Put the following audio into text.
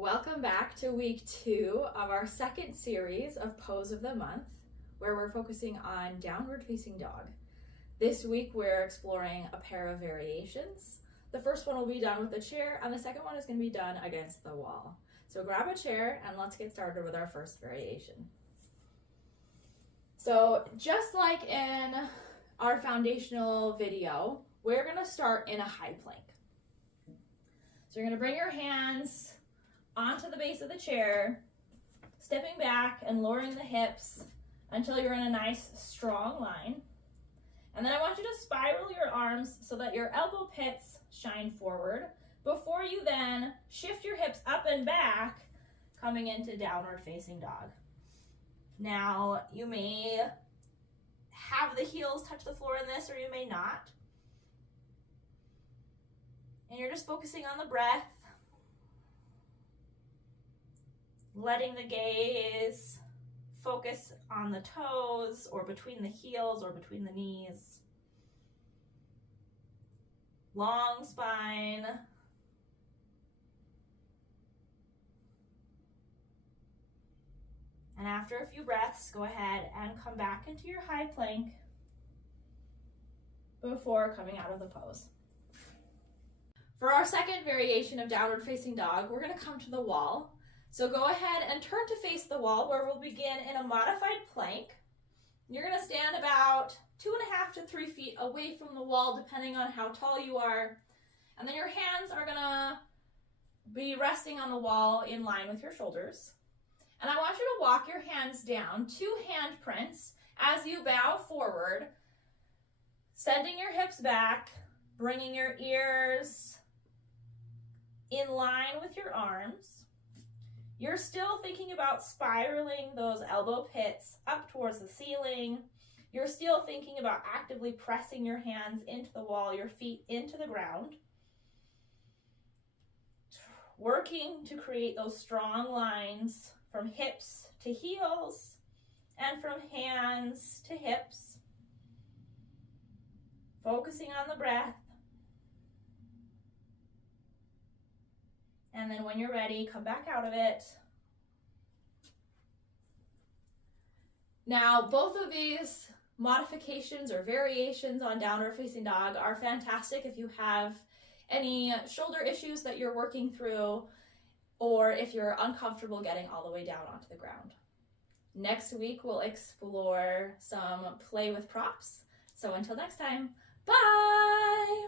Welcome back to week 2 of our second series of Pose of the Month, where we're focusing on downward facing dog. This week we're exploring a pair of variations. The first one will be done with a chair, and the second one is going to be done against the wall. So grab a chair and let's get started with our first variation. So just like in our foundational video, we're going to start in a high plank. So you're going to bring your hands onto the base of the chair, stepping back and lowering the hips until you're in a nice strong line. And then I want you to spiral your arms so that your elbow pits shine forward before you then shift your hips up and back, coming into downward facing dog. Now, you may have the heels touch the floor in this, or you may not. And you're just focusing on the breath, letting the gaze focus on the toes or between the heels or between the knees. Long spine. And after a few breaths, go ahead and come back into your high plank before coming out of the pose. For our second variation of downward facing dog, we're going to come to the wall. So go ahead and turn to face the wall, where we'll begin in a modified plank. You're going to stand about 2.5 to 3 feet away from the wall, depending on how tall you are. And then your hands are going to be resting on the wall in line with your shoulders. And I want you to walk your hands down, 2 hand prints, as you bow forward, sending your hips back, bringing your ears in line with your arms. You're still thinking about spiraling those elbow pits up towards the ceiling. You're still thinking about actively pressing your hands into the wall, your feet into the ground. Working to create those strong lines from hips to heels and from hands to hips. Focusing on the breath. And then when you're ready, come back out of it. Now, both of these modifications or variations on downward facing dog are fantastic if you have any shoulder issues that you're working through, or if you're uncomfortable getting all the way down onto the ground. Next week, we'll explore some play with props. So until next time, bye!